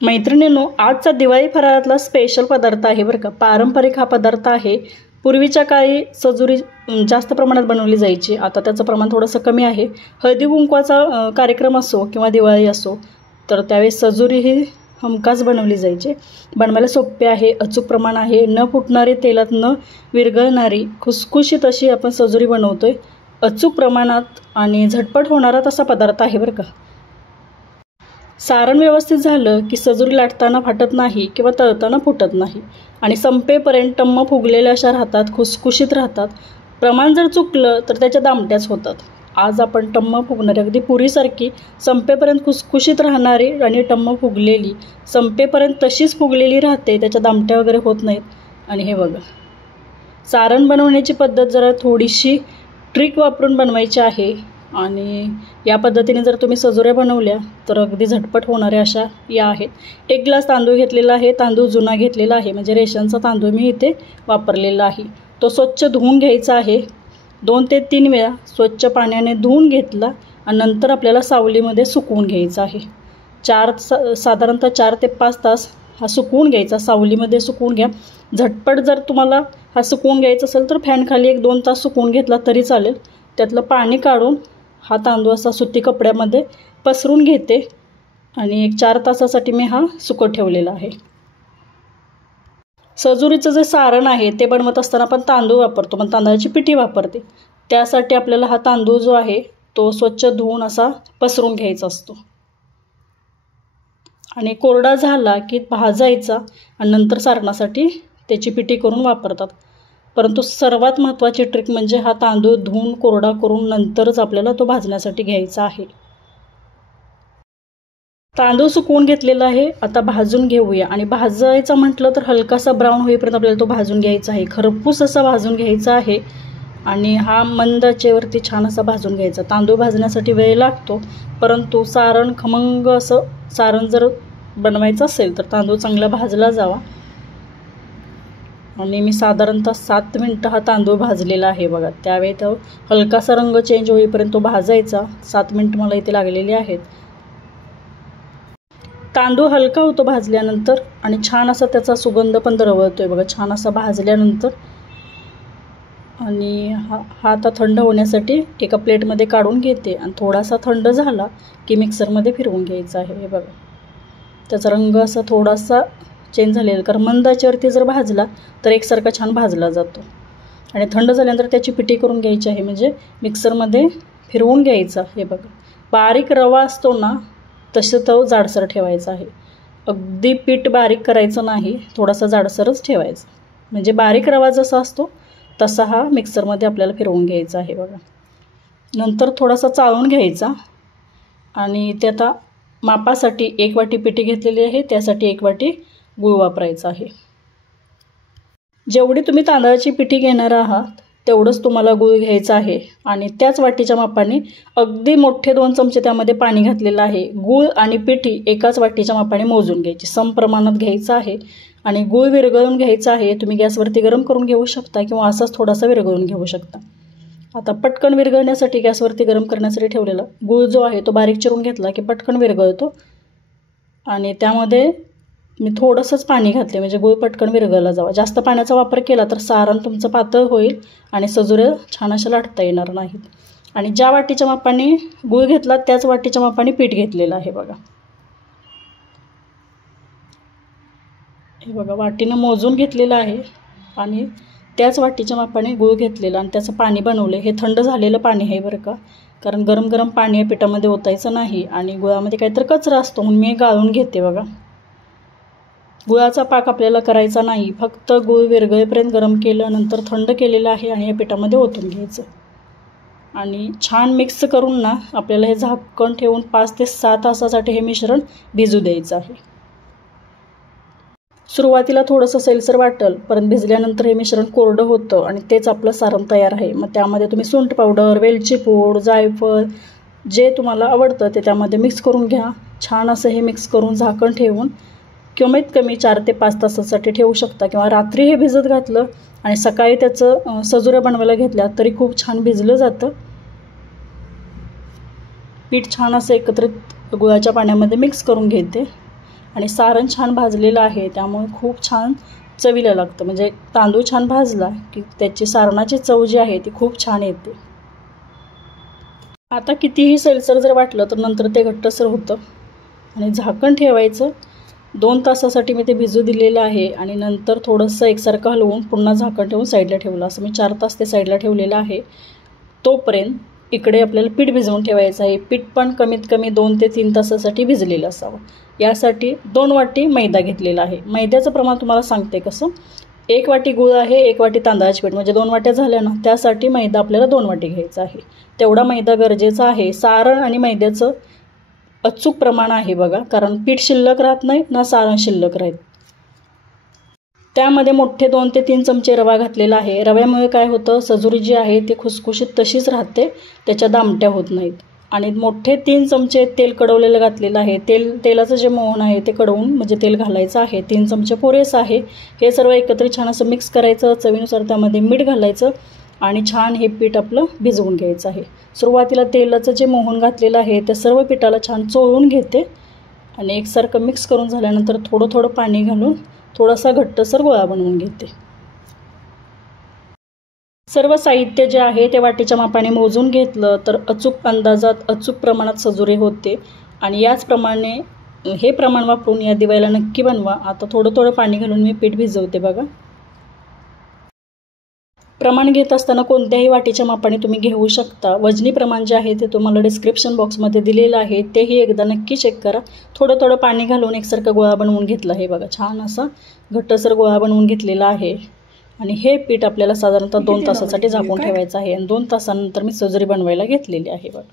मैत्रिणींनो, आजचा दिवाळी फराळातला स्पेशल पदार्थ आहे बरं का. पारंपरिक हा पदार्थ आहे. पूर्वीच्या काळी सजुरी जास्त प्रमाणात बनवली जायची. आता त्याचं प्रमाण थोडंसं कमी आहे. हळदी कुंकवाचा कार्यक्रम असो किंवा दिवाळी असो तर त्यावेळेस सजुरी ही हमखास बनवली जायची. बनवायला सोपे आहे, अचूक प्रमाण आहे. न फुटणारी, तेलात न विरघळणारी, खुसखुशीत अशी आपण सजुरी बनवतोय. अचूक प्रमाणात आणि झटपट होणारा तसा पदार्थ आहे बरं का. सारण व्यवस्थित झालं की सजुरी लाटताना फाटत नाही किंवा तळताना फुटत नाही आणि संपेपर्यंत टम्म फुगलेल्या अशा राहतात, खुसखुशीत राहतात. प्रमाण जर चुकलं तर त्याच्या दामट्याच होतात. आज आपण टम्म फुगणारी, अगदी पुरीसारखी संपेपर्यंत खुसखुशीत राहणारी आणि टम्म फुगलेली, संपेपर्यंत तशीच फुगलेली राहते, त्याच्या दामट्या वगैरे होत नाहीत. आणि हे बघा, सारण बनवण्याची पद्धत जरा थोडीशी ट्रिक वापरून बनवायची आहे. आणि या पद्धतीने जर तुम्ही सजुऱ्या बनवल्या तर अगदी झटपट होणाऱ्या अशा या आहेत. 1 ग्लास तांदूळ घेतलेला आहे. तांदूळ जुना घेतलेला आहे, म्हणजे रेशनचा तांदूळ मी इथे वापरलेला आहे. तो स्वच्छ धुवून घ्यायचा आहे. 2 ते 3 वेळा स्वच्छ पाण्याने धुवून घेतला आणि नंतर आपल्याला सावलीमध्ये सुकवून घ्यायचा आहे. साधारणतः 4 ते 5 तास हा सुकवून घ्यायचा. सावलीमध्ये सुकवून घ्या. झटपट जर तुम्हाला हा सुकवून घ्यायचा असेल तर फॅनखाली 1-2 तास सुकवून घेतला तरी चालेल. त्यातलं पाणी काढून हा तांदूळ असा सुती कपड्यामध्ये पसरून घेते आणि 1 4 तासासाठी मी हा सुकत ठेवलेला आहे. सजुरीचं जे सारण आहे ते बनवत असताना आपण तांदूळ वापरतो, पण तांदळाची पिठी वापरते. त्यासाठी आपल्याला हा तांदूळ जो आहे तो स्वच्छ धुवून असा पसरून घ्यायचा असतो आणि कोरडा झाला की भाजायचा आणि नंतर सारणासाठी त्याची पिठी करून वापरतात. परंतु सर्वात महत्त्वाची ट्रिक म्हणजे हा तांदूळ धुवून कोरडा करून नंतरच आपल्याला तो भाजण्यासाठी घ्यायचा आहे. तांदूळ सुकवून घेतलेला आहे. आता भाजून घेऊया. आणि भाजायचा म्हटलं तर हलकासा ब्राऊन होईपर्यंत आपल्याला तो भाजून घ्यायचा आहे. खरपूस असा भाजून घ्यायचा आहे आणि हा मंद आचेवरती छान असा भाजून घ्यायचा. तांदूळ भाजण्यासाठी वेळ लागतो, परंतु सारण खमंग असं सारण जर बनवायचं असेल तर तांदूळ चांगला भाजला जावा. आणि मी साधारणतः 7 मिनटं हा तांदूळ भाजलेला आहे बघा. त्यावेळी तो हलकासा रंग चेंज होईपर्यंत तो भाजायचा. 7 मिनटं मला इथे लागलेली आहेत. तांदूळ हलका होतो भाजल्यानंतर आणि छान असा त्याचा सुगंध पण दरवळतोय बघा, छान असा भाजल्यानंतर. आणि हा आता थंड होण्यासाठी एका प्लेटमध्ये काढून घेते आणि थोडासा थंड झाला की मिक्सरमध्ये फिरवून घ्यायचा आहे. हे बघा, त्याचा रंग असा थोडासा चेंज झालेला, कारण मंद आचेवरती जर भाजला तर एकसारखा छान भाजला जातो. आणि थंड झाल्यानंतर त्याची पिठी करून घ्यायची आहे, म्हणजे मिक्सरमध्ये फिरवून घ्यायचा. हे बघा, बारीक रवा असतो ना तसं तो जाडसर ठेवायचा आहे. अगदी पीठ बारीक करायचं नाही, थोडासा जाडसरच ठेवायचा. म्हणजे बारीक रवा जसा असतो तसा हा मिक्सरमध्ये आपल्याला फिरवून घ्यायचा आहे बघा. नंतर थोडासा चाळून घ्यायचा आणि ते आता मापासाठी 1 वाटी पिठी घेतलेली आहे, त्यासाठी 1 वाटी गूळ वापरायचा आहे. जेवढी तुम्ही तांदळाची पिठी घेणार आहात तेवढंच तुम्हाला गूळ घ्यायचं आहे. आणि त्याच वाटीच्या मापाने अगदी मोठे 2 चमचे त्यामध्ये पाणी घातलेलं आहे. गूळ आणि पिठी एकाच वाटीच्या मापाने मोजून घ्यायची, समप्रमाणात घ्यायचं आहे. आणि गूळ विरघळून घ्यायचा आहे. तुम्ही गॅसवरती गरम करून घेऊ शकता किंवा असाच थोडासा विरघळून घेऊ शकता. आता पटकन विरघळण्यासाठी गॅसवरती गरम करण्यासाठी ठेवलेला गूळ जो आहे तो बारीक चिरून घेतला की पटकन विरघळतो. आणि त्यामध्ये मी थोडंसंच पाणी घातले, म्हणजे गूळ पटकन विरघळला जावा. जास्त पाण्याचा वापर केला तर सारण तुमचं पातळ होईल आणि सजुऱ्या छान अशा लाटता येणार नाहीत. आणि ज्या वाटीच्या मापाने गूळ घेतला त्याच वाटीच्या मापाने पीठ घेतलेलं आहे बघा. हे बघा, वाटीनं मोजून घेतलेलं आहे आणि त्याच वाटीच्या मापाने गूळ घेतलेला आणि त्याचं पाणी बनवलं. हे थंड झालेलं पाणी आहे बरं का, कारण गरम गरम पाणी या पिठामध्ये ओतायचं नाही आणि गुळामध्ये काहीतरी कचरा असतो म्हणून मी गाळून घेते बघा. गुळाचा पाक आपल्याला करायचा नाही, फक्त गूळ विरघळेपर्यंत गरम केलं, नंतर थंड केलेलं आहे आणि या पिठामध्ये ओतून घ्यायचं. आणि छान मिक्स करून ना आपल्याला हे झाकण ठेवून 5 ते 6 तासासाठी हे मिश्रण भिजू द्यायचं आहे. सुरुवातीला थोडंसं सैलसर वाटेल, परंतु भिजल्यानंतर हे मिश्रण कोरडं होतं आणि तेच आपलं सारण तयार आहे. मग त्यामध्ये तुम्ही सुंठ पावडर, वेलची पूड, जायफळ जे तुम्हाला आवडतं ते त्यामध्ये मिक्स करून घ्या. छान असं हे मिक्स करून झाकण ठेवून कमीत कमी 4 ते 5 तासासाठी ठेवू शकता किंवा रात्री हे भिजत घातलं आणि सकाळी त्याचं सजुऱ्या बनवायला घेतल्या तरी खूप छान भिजलं जातं. पीठ छान असं एकत्रित गुळाच्या पाण्यामध्ये मिक्स करून घेते आणि सारण छान भाजलेलं आहे, त्यामुळे खूप छान चवीला लागतं. म्हणजे तांदूळ छान भाजला की त्याची सारणाची चव जी आहे ती खूप छान येते. आता कितीही सैलसर जर वाटलं तर नंतर ते घट्टसर होतं आणि झाकण ठेवायचं. 2 तासासाठी मी ते भिजू दिलेलं आहे आणि नंतर थोडंसं एकसारखं हलवून पुन्हा झाकण ठेवून साईडला ठेवलं. असं मी 4 तास ते साईडला ठेवलेलं आहे. तोपर्यंत इकडे आपल्याला पीठ भिजवून ठेवायचं आहे. पीठ पण कमीत कमी 2 ते 3 तासासाठी भिजलेलं असावं. यासाठी 2 वाटी मैदा घेतलेला आहे. मैद्याचं प्रमाण तुम्हाला सांगते कसं. 1 वाटी गूळ आहे, 1 वाटी तांदळाची पीठ, म्हणजे 2 वाट्या झाल्या ना. त्यासाठी मैदा आपल्याला 2 वाटी घ्यायचा आहे. तेवढा मैदा गरजेचा आहे. सारण आणि मैद्याचं अचूक प्रमाण आहे बघा, कारण पीठ शिल्लक राहत नाही ना सारण शिल्लक राहत. त्यामध्ये मोठे 2 ते 3 चमचे रवा घातलेला आहे. रव्यामुळे काय होतं, सजुरी जी आहे ती खुसखुशीत तशीच राहते, त्याच्या दामट्या होत नाहीत. आणि मोठे 3 चमचे तेल कडवलेलं घातलेलं आहे. तेलाचं जे मोहन आहे ते कडवून म्हणजे तेल घालायचं आहे. 3 चमचे पुरेसं आहे. हे सर्व एकत्रित छान असं मिक्स करायचं. चवीनुसार त्यामध्ये मीठ घालायचं आणि छान हे पीठ आपलं भिजवून घ्यायचं आहे. सुरुवातीला तेलाचं जे मोहन घातलेलं आहे त्या सर्व पिठाला छान चोळून घेते आणि एकसारखं मिक्स करून झाल्यानंतर थोडं थोडं पाणी घालून थोडासा घट्टसर गोळा बनवून घेते. सर्व साहित्य जे आहे ते वाटीच्या मापाने मोजून घेतलं तर अचूक अंदाजात अचूक प्रमाणात सजुरे होते. आणि याचप्रमाणे हे प्रमाण वापरून या दिवाळीला नक्की बनवा. आता थोडं थोडं पाणी घालून मी पीठ भिजवते बघा. प्रमाण घेत असताना कोणत्याही वाटीच्या मापाने तुम्ही घेऊ शकता. वजनी प्रमाण जे आहे ते तुम्हाला डिस्क्रिप्शन बॉक्समध्ये दिलेलं आहे, तेही एकदा नक्की चेक करा. थोडं थोडं पाणी घालून एकसारखा गोळा बनवून घेतला आहे बघा. छान असा घट्टसर गोळा बनवून घेतलेला आहे. आणि हे पीठ आपल्याला साधारणतः 2 तासासाठी झाकून ठेवायचं आहे. आणि 2 तासानंतर मी सजुरी बनवायला घेतलेली आहे बघा.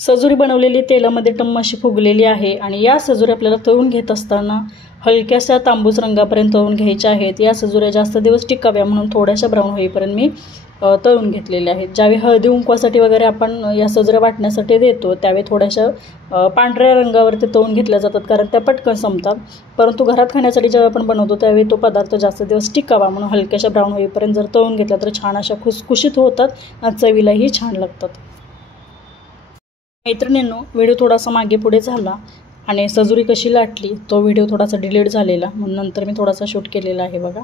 सजुरी बनवलेली तेलामध्ये टम्म अशी फुगलेली आहे. आणि या सजुरी आपल्याला तळून घेत असताना हलक्याशा तांबूस रंगापर्यंत तळून घ्यायच्या आहेत. या सजुऱ्या जास्त दिवस टिकाव्या म्हणून थोड्याशा ब्राऊन होईपर्यंत मी तळून घेतलेल्या आहेत. ज्यावेळी हळदी कुंकवासाठी वगैरे आपण या सजुऱ्या वाटण्यासाठी देतो त्यावेळी थोड्याशा पांढऱ्या रंगावरती तळून घेतल्या जातात, कारण त्या पटकन संपतात. परंतु घरात खाण्यासाठी जेव्हा आपण बनवतो त्यावेळी तो पदार्थ जास्त दिवस टिकावा म्हणून हलक्याशा ब्राऊन होईपर्यंत जर तळून घेतला तर छान अशा खुसखुशीत होतात आणि चवीलाही छान लागतात. मैत्रिणींनो, व्हिडिओ थोडासा मागे पुढे झाला आणि सजुरी कशी लाटली तो व्हिडिओ थोडासा डिलीट झालेला, म्हणून नंतर मी थोडासा शूट केलेला आहे बघा,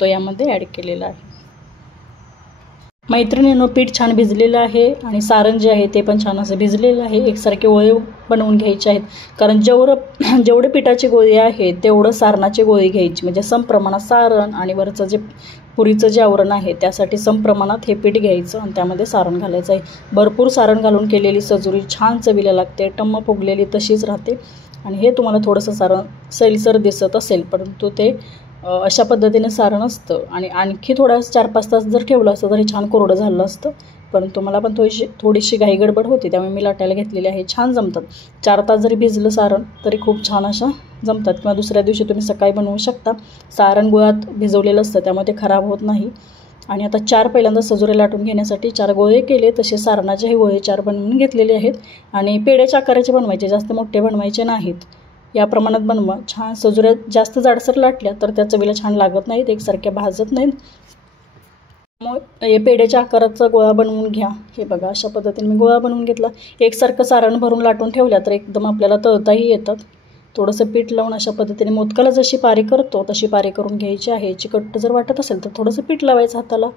तो यामध्ये ॲड केलेला आहे. मैत्रिणींनो, पीठ छान भिजलेलं आहे आणि सारण जे आहे ते पण छान असं भिजलेलं आहे. एकसारखे गोळे बनवून घ्यायचे आहेत, कारण जेवढे पिठाची गोळी आहे तेवढं सारणाची गोळी घ्यायची. म्हणजे समप्रमाणात सारण आणि वरचं जे पुरीचं जे आवरण आहे त्यासाठी समप्रमाणात हे पीठ घ्यायचं आणि त्यामध्ये सारण घालायचं आहे. भरपूर सारण घालून केलेली सजुरी छान चवीला लागते, टम्म फुगलेली तशीच राहते. आणि हे तुम्हाला थोडंसं सारण सैलसर दिसत असेल, परंतु ते अशा पद्धतीने सारण असतं. आणि आणखी 4-5 तास जर ठेवलं असतं तरी छान कोरडं झालं असतं, परंतु मला पण थोडीशी घाई गडबड होती त्यामुळे मी लाटायला घेतलेली आहे. छान जमतात. 4 तास जरी भिजलं सारण तरी खूप छान अशा जमतात. किंवा दुसऱ्या दिवशी तुम्ही सकाळी बनवू शकता. सारण गुळात भिजवलेलं असतं त्यामुळे ते खराब होत नाही. आणि आता 4 पहिल्यांदा सजुरे लाटून घेण्यासाठी 4 गोळे केले. तसे सारणाचे हे गोळे 4 बनवून घेतलेले आहेत. आणि पेढ्याच्या आकाराचे बनवायचे, जास्त मोठे बनवायचे नाहीत. या प्रमाणात बनवा. छान सजुऱ्या जास्त जाडसर लाटल्या तर त्या चवीला छान लागत नाहीत, एकसारख्या भाजत नाहीत. मग हे पेढ्याच्या आकाराचा गोळा बनवून घ्या. हे बघा, अशा पद्धतीने मी गोळा बनवून घेतला. एकसारखं सारण भरून लाटून ठेवल्या तर एकदम आपल्याला तळताही येतात. थोडंसं पीठ लावून अशा पद्धतीने मोदकाला जशी पारी करतो तशी पारी करून घ्यायची आहे. चिकट जर वाटत असेल तर थोडंसं पीठ लावायचं हाताला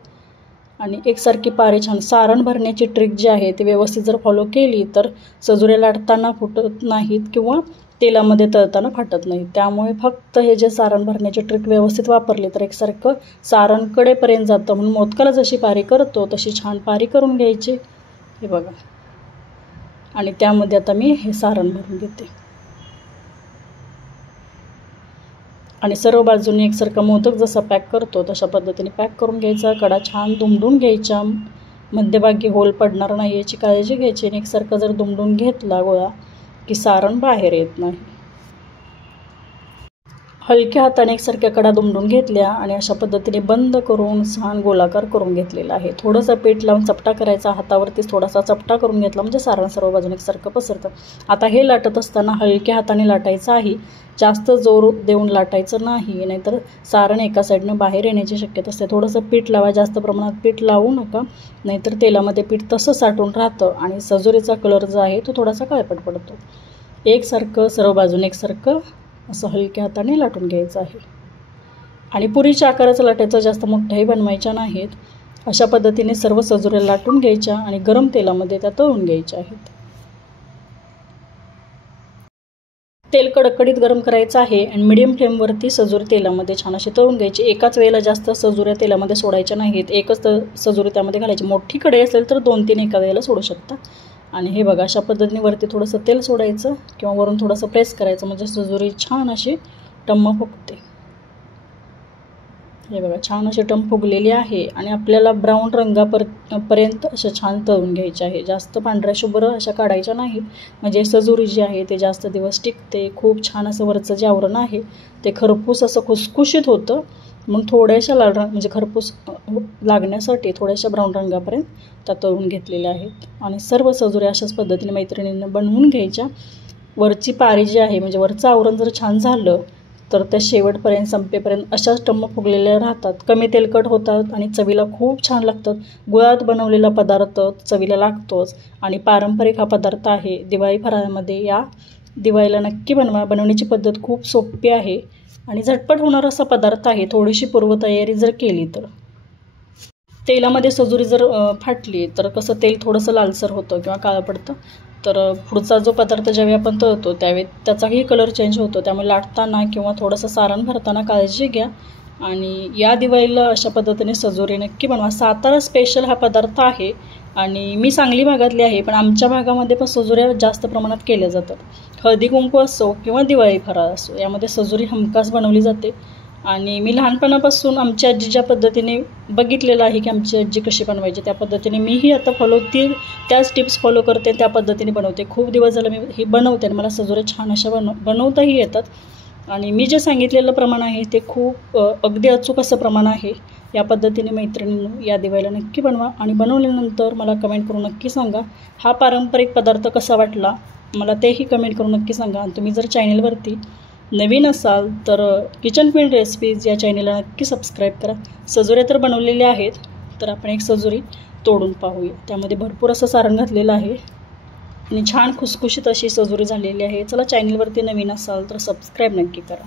आणि एकसारखी पारी छान. सारण भरण्याची ट्रिक जी आहे ती व्यवस्थित जर फॉलो केली तर सजुरे लाटताना फुटत नाहीत किंवा तेलामध्ये तळताना फाटत नाही. त्यामुळे फक्त हे जे सारण भरण्याची ट्रिक व्यवस्थित वापरली तर एकसारखं सारण कडेपर्यंत जातं. म्हणून मोदकाला जशी पारी करतो तशी छान पारी करून घ्यायची. हे बघा, आणि त्यामध्ये आता मी हे सारण भरून घेते. आणि सर्व बाजूंनी एकसारखा मोदक जसा पॅक करतो तशा पद्धतीने पॅक करून घ्यायचा. कडा छान दुमडून घ्यायच्या, मध्यभागी होल पडणार नाही याची काळजी घ्यायची. आणि एकसारखा जर दुमडून घेतला गोळा की सारण बाहेर येत नाही. हलक्या हाताने एकसारख्या कडा दुमडून घेतल्या आणि अशा पद्धतीने बंद करून छान गोलाकार करून घेतलेला आहे. थोडंसं पीठ लावून चपटा करायचा, हातावरतीच थोडासा चपटा करून घेतला म्हणजे सारण सर्व बाजूने एकसारखं पसरतं. आता हे लाटत असताना हलक्या हाताने लाटायचं आहे, जास्त जोर देऊन लाटायचं नाही, नाहीतर सारण एका साईडनं बाहेर येण्याची शक्यता असते. थोडंसं पीठ लावा, जास्त प्रमाणात पीठ लावू नका, नाहीतर तेलामध्ये पीठ तसं साठून राहतं आणि सजुरीचा कलर जो आहे तो थोडासा काळपट पडतो. एकसारखं सर्व बाजूने एकसारखं असं हलक्या हाताने लाटून घ्यायचं आहे. आणि पुरीच्या आकाराचं लाटायचं, जास्त मोठ्याही बनवायच्या नाहीत. अशा पद्धतीने सर्व सजुऱ्या लाटून घ्यायच्या आणि गरम तेलामध्ये त्या तळून घ्यायच्या आहेत. तेल कडकडीत गरम करायचं आहे आणि मीडियम फ्लेमवरती सजुरी तेलामध्ये छान अशी तळून घ्यायची. एकाच वेळेला जास्त सजुऱ्या तेलामध्ये सोडायच्या नाहीत. एकच सजुरी त्यामध्ये घालायची. मोठी कढई असेल तर 2-3 एका वेळेला सोडू शकता. आणि हे बघा, अशा पद्धतीने वरती थोडंसं तेल सोडायचं किंवा वरून थोडंसं प्रेस करायचं, म्हणजे सजुरी छान अशी टम्म फुगते. हे बघा, छान अशी टम फुगलेली आहे आणि आपल्याला ब्राऊन रंगापर्यंत अशा छान तळून घ्यायचे आहे. जास्त पांढऱ्या शुभ्र अशा काढायच्या नाहीत, म्हणजे सजुरी जी आहे ते जास्त दिवस टिकते. खूप छान असं वरचं जे आवरण आहे ते खरपूस असं खुसखुशीत होतं. मग थोड्याशा लाल रंग म्हणजे खरपूस लागण्यासाठी थोड्याशा ब्राऊन रंगापर्यंत त्या तळून घेतलेल्या आहेत. आणि सर्व सजुऱ्या अशाच पद्धतीने मैत्रिणींना बनवून घ्यायच्या. वरची पारी जी आहे म्हणजे वरचं आवरण जर छान झालं तर त्या शेवटपर्यंत संपेपर्यंत अशाच टम्म फुगलेल्या राहतात. कमी तेलकट होतात आणि चवीला खूप छान लागतात. गुळात बनवलेला पदार्थ चवीला लागतोच आणि पारंपरिक हा पदार्थ आहे. दिवाळी फराळामध्ये या दिवाळीला नक्की बनवा. बनवण्याची पद्धत खूप सोपी आहे आणि झटपट होणारा असा पदार्थ आहे. थोडीशी पूर्वतयारी जर केली तर. तेलामध्ये सजुरी जर फाटली तर कसं तेल थोडंसं लालसर होतं किंवा काळं पडतं, तर पुढचा जो पदार्थ ज्यावेळी आपण तळतो त्यावेळी त्याचाही कलर चेंज होतो. त्यामुळे लाटताना किंवा थोडंसं सारण भरताना काळजी घ्या. आणि या दिवाळीला अशा पद्धतीने सजुरी नक्की बनवा. सातारा स्पेशल हा पदार्थ आहे आणि मी सांगली भागातली आहे, पण आमच्या भागामध्ये पण सजुऱ्या जास्त प्रमाणात केल्या जातात. हळदी कुंकू असो किंवा दिवाळी फराळ असो, यामध्ये सजुरी हमखास बनवली जाते. आणि मी लहानपणापासून आमची आजी ज्या पद्धतीने बघितलेलं आहे की आमची आजी कशी बनवायची, त्या पद्धतीने मीही आता त्याच टिप्स फॉलो करते, त्या पद्धतीने बनवते. खूप दिवस झालं मी ही बनवते आणि मला सजुऱ्या छान अशा बनवताही येतात. आणि मी जे सांगितलेलं प्रमाण आहे ते खूप अगदी अचूक असं प्रमाण आहे. या पद्धतीने मैत्रिणींनो या दिवाळीला नक्की बनवा आणि बनवल्यानंतर मला कमेंट करून नक्की सांगा हा पारंपरिक पदार्थ कसा वाटला. मला तेही कमेंट करून नक्की सांगा. आणि तुम्ही जर चॅनलवरती नवीन असाल तर किचन क्वीन रेसिपीज या चॅनलला नक्की सबस्क्राईब करा. सजुऱ्या तर बनवलेल्या आहेत, तर आपण एक सजुरी तोडून पाहूया. त्यामध्ये भरपूर असं सारण घातलेलं आहे आणि छान खुसखुशीत अशी सजुरी झालेली आहे. चला, चॅनलवरती नवीन असाल तर सबस्क्राईब नक्की करा.